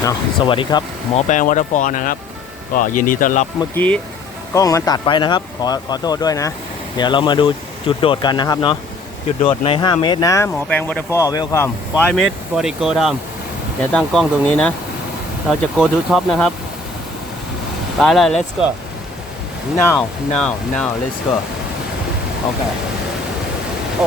เอาสวัสดีครับ หมอแปลงวัตฟอร์นะครับ ก็ยินดีต้อนรับเมื่อกี้กล้องมันตัดไปนะครับ ขอขอโทษด้วยนะ เดี๋ยวเรามาดูจุดโดดกันนะครับเนาะจุดโดดใน 5 เมตรนะ หมอแปลงวัตฟอร์เวลคัม5เมตรบริโกทำเดี๋ยวตั้งกล้องตรงนี้นะ เราจะ go to top นะครับไปเลย let's go now now now let's go โอ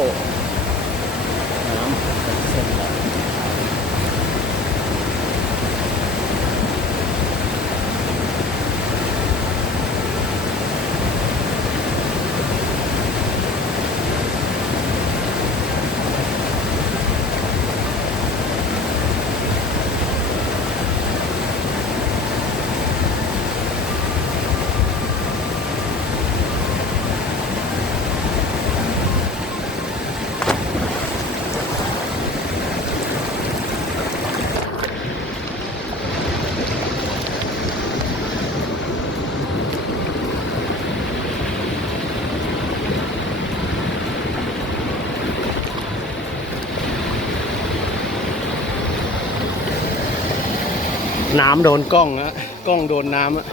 น้ำโดนกล้องนะกล้องโดนน้ำอะ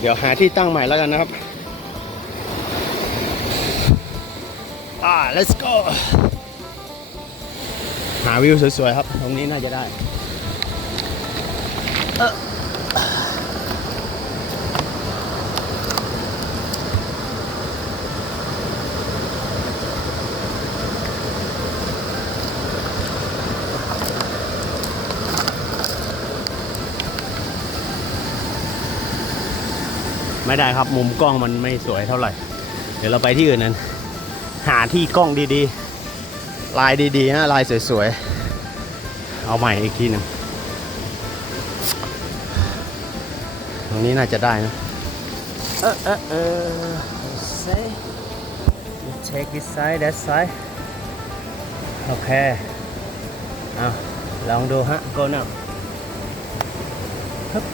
เดี๋ยวหาที่ตั้งใหม่แล้วกันนะครับอ่า let's go หาวิวสวยๆครับ ตรงนี้น่าจะได้ เออ ไม่ได้ครับมุมกล้องมันไม่สวยเท่าไหร่ เดี๋ยวเราไปที่อื่นนั้น หาที่กล้องดีๆ ลายดีๆฮะลายสวยๆ เอาใหม่อีกทีหนึ่งตรงนี้น่าจะได้นะเออเออเออ say you take this side that side โอเคเอาลองดูฮะ go now ฮึบ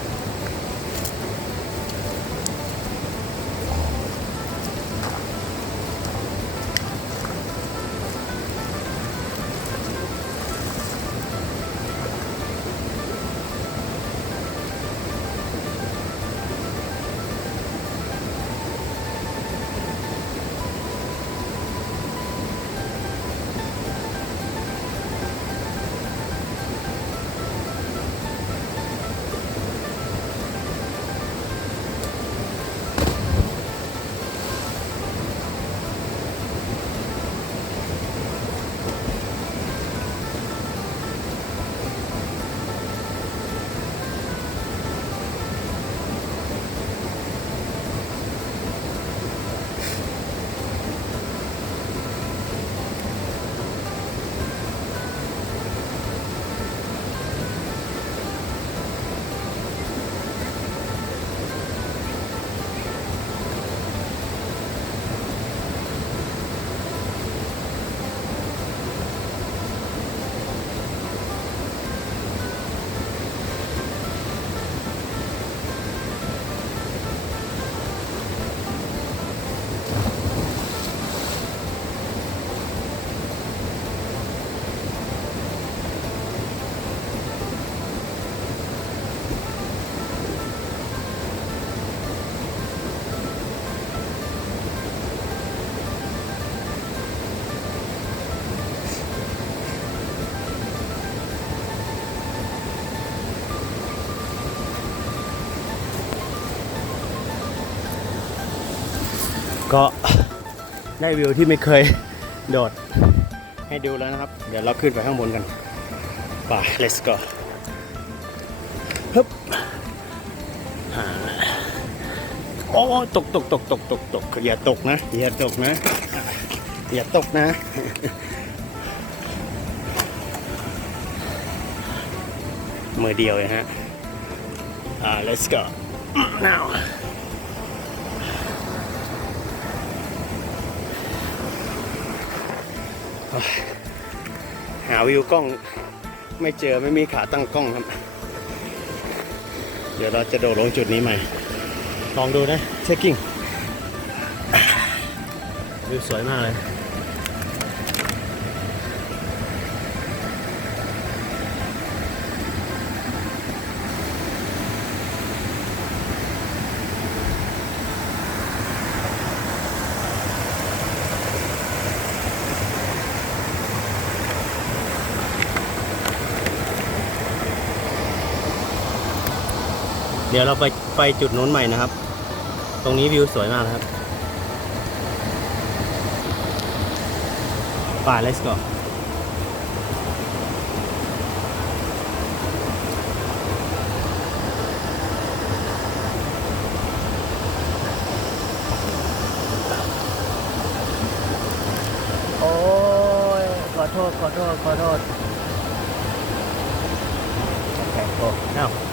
ก็ได้วิวที่ไม่เคยโดดให้ดูแล้วนะครับ เดี๋ยวเราขึ้นไปข้างบนกันไป let's go ฮึบโอ้ตกตกตกตกตกตกอย่าตกนะ อย่าตกนะ อย่าตกนะ มือเดียวเลยฮะ อ่า let's go now หาวิวกล้องไม่เจอไม่มีขาตั้งกล้องครับ เดี๋ยวเราจะโดดลงจุดนี้ใหม่ ลองดูนะเช็คกิ้งวิวสวยมากเลย เดี๋ยวเราไปไปจุดนู้นใหม่นะครับ ตรงนี้วิวสวยมากครับป่า let's go โอ้ยขอโทษ ขอโทษ ขอโทษโอเคโอ้ no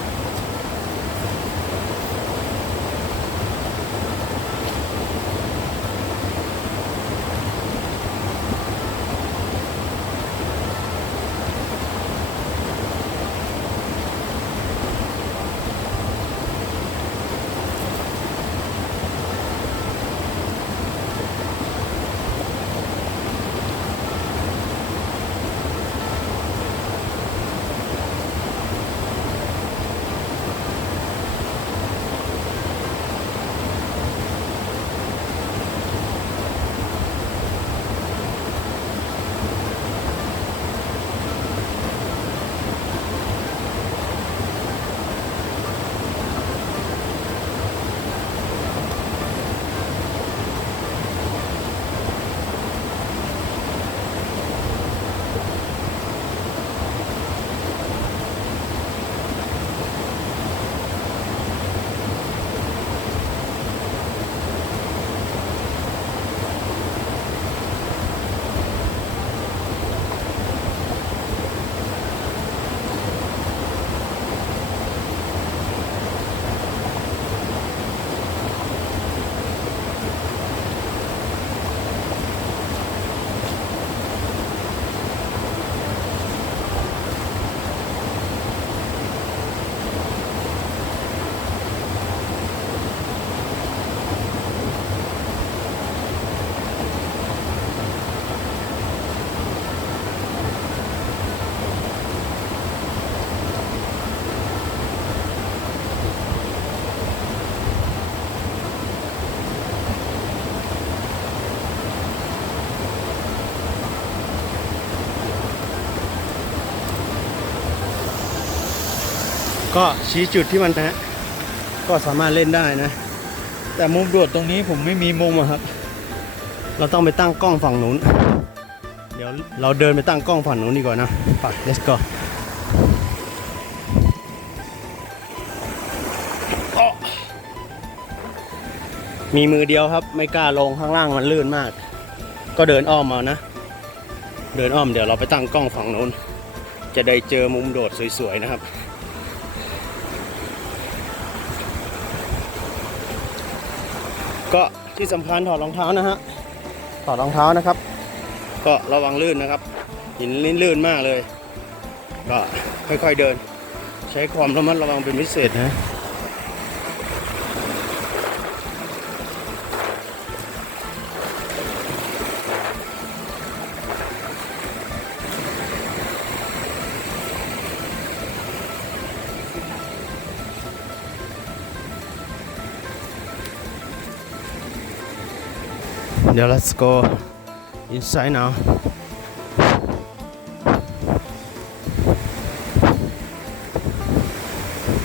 ก็ชี้จุดที่มันนะฮะก็สามารถเล่นได้นะ แต่มุมโดดตรงนี้ผมไม่มีมุมอะครับ เราต้องไปตั้งกล้องฝั่งนู้น เดี๋ยวเราเดินไปตั้งกล้องฝั่งนู้นดีกว่านะไป let's go มีมือเดียวครับ ไม่กล้าลงข้างล่างมันลื่นมาก ก็เดินอ้อมมานะ เดินอ้อมเดี๋ยวเราไปตั้งกล้องฝั่งนู้น จะได้เจอมุมโดดสวยๆนะครับ ก็ที่สำคัญถอดรองเท้านะฮะ ถอดรองเท้านะครับ ก็ระวังลื่นนะครับ หินลิ้นลื่นมากเลย ก็ค่อยๆเดิน ใช้ความระมัดระวังเป็นพิเศษนะ เดี๋ยว let's go inside now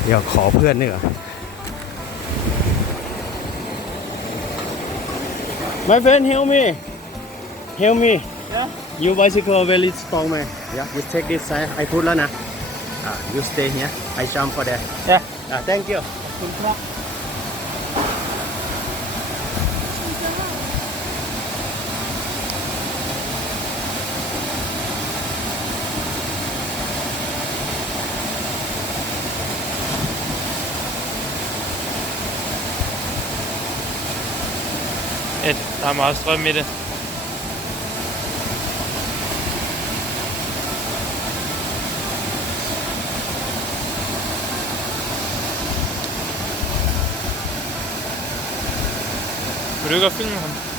เดี๋ยวขอเพื่อนนี่ก่อน My friend help me help me Yeah. you bicycle very strong man yeah you take this side I put แล้วนะ ah you stay here I jump for that Yeah. ah thank you คุณครับ Tam astral biri. Rüger Film haben.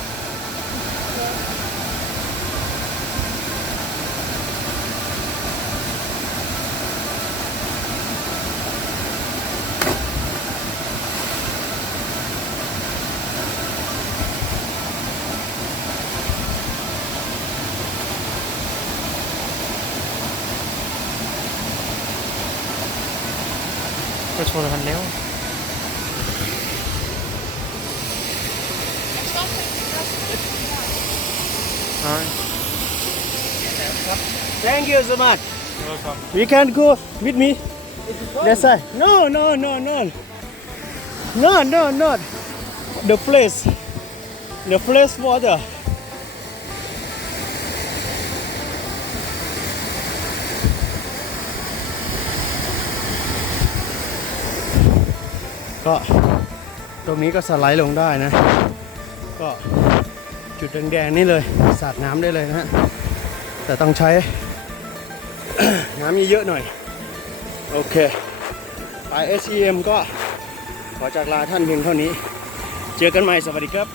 Thank you so much. You can't go with me. That's side. No, no, no, no. No, no, no. The place. The place water. ก็ตรงนี้ก็สไลด์ลงได้นะ ก็จุดแดงๆนี่เลยสาดน้ำได้เลยนะฮะแต่ต้องใช้น้ำเยอะๆหน่อย โอเคไป SEM ก็ขอจากลาท่านเพียงเท่านี้ เจอกันใหม่สวัสดีครับ